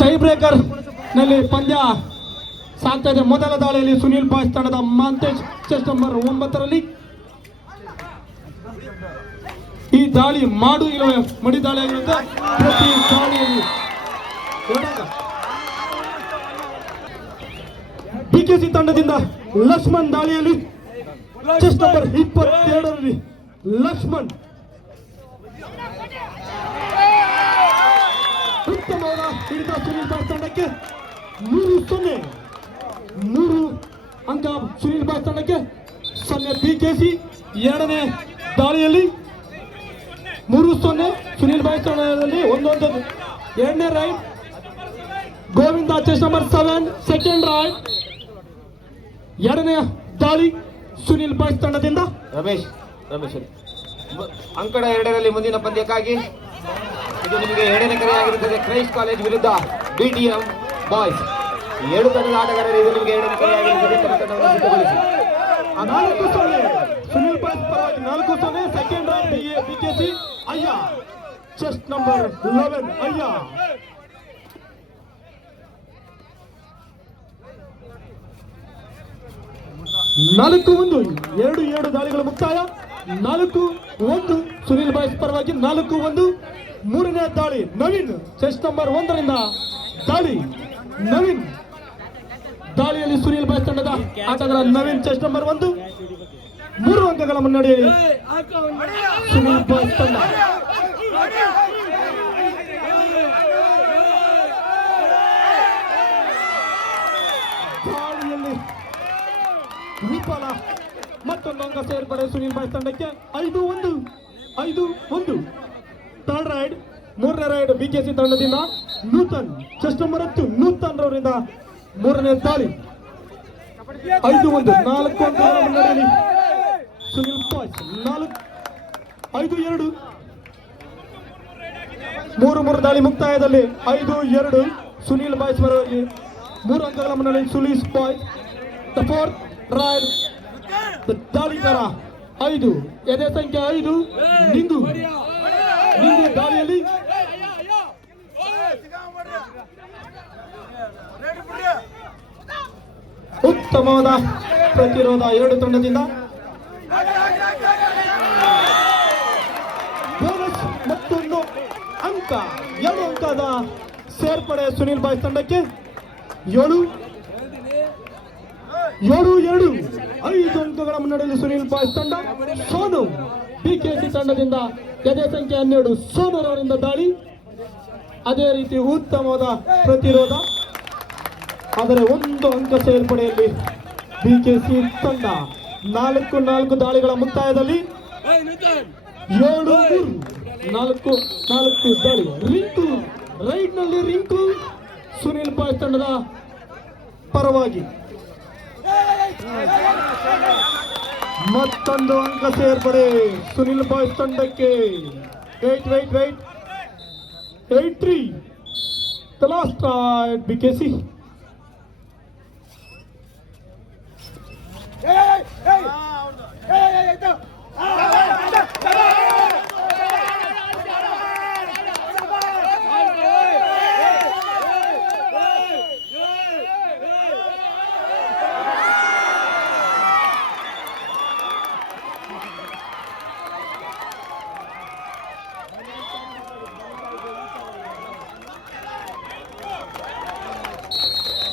Tie breaker ನಲ್ಲಿ ಪಂದ್ಯ ಸಾಗ್ತಾ ಇದೆ. ಮೊದಲ ದಾಳಿಯಲ್ಲಿ ಸುನಿಲ್ ಬಾಯ್ಸ್ ತಂಡದ ಮಾಂತೇಶ್ ಚೆಸ್ಟ್ ನಂಬರ್ 9ರಲ್ಲಿ ಈ ದಾಳಿ ಮಾಡು ಇಲ್ಲವೇ ಮಡಿ ದಾಳಿ ಆಗಿರುತ್ತೆ. ಪ್ರತಿ ದಾಳಿಯಲ್ಲಿ ಬಿಕೆಸಿ ತಂಡದಿಂದ ಲಕ್ಷ್ಮಣ್ ದಾಳಿಯಲ್ಲಿ ಚೆಸ್ಟ್ ನಂಬರ್ 22ರಲ್ಲಿ ಲಕ್ಷ್ಮಣ್ ಉತ್ತಮವಾದ ಹಿಡಿತ ಸುನಿಲ್ ಬಾಯ್ಸ್ ತಂಡಕ್ಕೆ 3-0 3 ಅಂಕ ಸುನಿಲ್ ಬಾಯ್ಸ್ ತಂಡಕ್ಕೆ 0 ಬಿಕೆಸಿ. ಎರಡನೇ ದಾಳಿಯಲ್ಲಿ 3-0 ಸುನಿಲ್ ಬಾಯ್ಸ್ ತಂಡದಲ್ಲಿ 1-1. ಎರಡನೇ raid Govinda chest number 7 second raid. ಎರಡನೇ ದಾಳಿ ಸುನಿಲ್ ಬಾಯ್ಸ್ ತಂಡದಿಂದ ರಮೇಶ್ ಅಂಕಣ 2ರಲ್ಲಿ ಮುಂದಿನ ಪಂದ್ಯಕ್ಕಾಗಿ ಇದು ನಿಮಗೆ 2ನೇ ಕರೆಯಾಗಿರುತ್ತದೆ. ಕ್ರೈಸ್ಟ್ ಕಾಲೇಜ್ ವಿರುದ್ಧ ಬಿಟಿಎಂ ಬಾಯ್ಸ್. 7 ತಂಡದ ಆಟಗಾರರು ಇದು ನಿಮಗೆ 2ನೇ ಕರೆಯಾಗಿರುತ್ತದೆ. ತಂಡವನ್ನು ಸಿದ್ಧಗೊಳಿಸಿ. 4-0 ಸುನಿಲ್ ಬಾಯ್ಸ್ ಪರವಾಗಿ 4-0. ಸೆಕೆಂಡ್ ರೈಡ್ ಬಿಕೆಸಿ ಅಯ್ಯ ಚೆಸ್ಟ್ ನಂಬರ್ 11 ಅಯ್ಯ. ನಾಲ್ಕು 2 ದಾಳಿಗಳು ಮುಕ್ತಾಯ. 4-1 ಸುನಿಲ್ ಬಾಯ್ಸ್ ಪರವಾಗಿ 4-1. ಮೂರನೇ ದಾಳಿ ನವೀನ್ ಚೆಸ್ಟ್ ನಂಬರ್ 1ರಿಂದ ದಾಳಿ ನವೀನ್. ದಾಳಿಯಲ್ಲಿ ಸುನಿಲ್ ಬಾಯ್ಸ್ ತಂಡದ ಆಟಗಾರ ನವೀನ್ ಚೆಸ್ಟ್ ನಂಬರ್ 1 3 ಅಂಕಗಳ ಮುನ್ನಡೆಯಲ್ಲಿ ಸುನಿಲ್ ಬಾಯ್ಸ್ ತಂಡ. ದಾಳಿಯಲ್ಲಿ ವಿಫಲ. ಮತ್ತೊಂದು ಅಂಕ ಸೇರ್ಪಡೆ ಸುನಿಲ್ ಬಾಯ್ಸ್ ತಂಡಕ್ಕೆ 5-1. ಥರ್ಡ್ ರೈಡ್ 3ನೇ ರೈಡ್ ಬಿಕೆಸಿ ತಂಡದಿಂದ ನೂತನ್ ಚೆಸ್ಟ್ ನಂಬರ್ 10 ನೂತನ್ ರವರಿಂದ 3ನೇ ದಾಳಿ 5-1 4 ಅಂಕಗಳ ಮುನ್ನಡೆಯಲ್ಲಿ ಸುನಿಲ್ ಬಾಯ್ಸ್. 5-2 3 ದಾಳಿ ಮುಕ್ತಾಯದಲ್ಲಿ 5-2 ಸುನಿಲ್ ಬಾಯ್ಸ್ ಪರವಾಗಿ 3 ಅಂಕಗಳ ಮುನ್ನಡೆಯಲ್ಲಿ Sunil boys. The fourth raid ದಾಳಿಗಾರ 5 ಎದೆ ಸಂಖ್ಯೆ 5 ನಿಂದು ದಾಳಿಯಲ್ಲಿ ಉತ್ತಮವಾದ ಪ್ರತಿರೋಧ 2 ತಂಡದಿಂದ. ಬೋನಸ್ ಮತ್ತೊಂದು ಅಂಕ 2 ಅಂಕದ ಸೇರ್ಪಡೆ ಸುನಿಲ್ ಬಾಯ್ಸ್ ತಂಡಕ್ಕೆ. 7-2 5 ಅಂಕಗಳ ಮುನ್ನಡೆಯಲ್ಲಿ ಸುನಿಲ್ ಬಾಯ್ಸ್ ತಂಡ. ಸೋನು ಬಿಕೆಸಿ ತಂಡದಿಂದ ಎದೆ ಸಂಖ್ಯೆ 12 ಸೋಮರವರಿಂದ ದಾಳಿ. ಅದೇ ರೀತಿ ಉತ್ತಮವಾದ ಪ್ರತಿರೋಧ. ಆದರೆ 1 ಅಂಕ ಸೇರ್ಪಡೆಯಲ್ಲಿ ಬಿಕೆಸಿ ತಂಡ. 4 ದಾಳಿಗಳ ಮುಕ್ತಾಯದಲ್ಲಿ 7-3 4 ದಾಳಿ. ರಿಂಕು ರೈಡ್ನಲ್ಲಿ ರಿಂಕು ಸುನಿಲ್ ಬಾಯ್ಸ್ ತಂಡದ ಪರವಾಗಿ ಮತ್ತೊಂದು ಅಂಕ ಸೇರ್ಪಡೆ ಸುನಿಲ್ ಬಾಯ್ಸ್ ತಂಡಕ್ಕೆ. 8-3 ದ ಲಾಸ್ಟ್ ರೈಡ್ ಬಿಕೆಸಿ.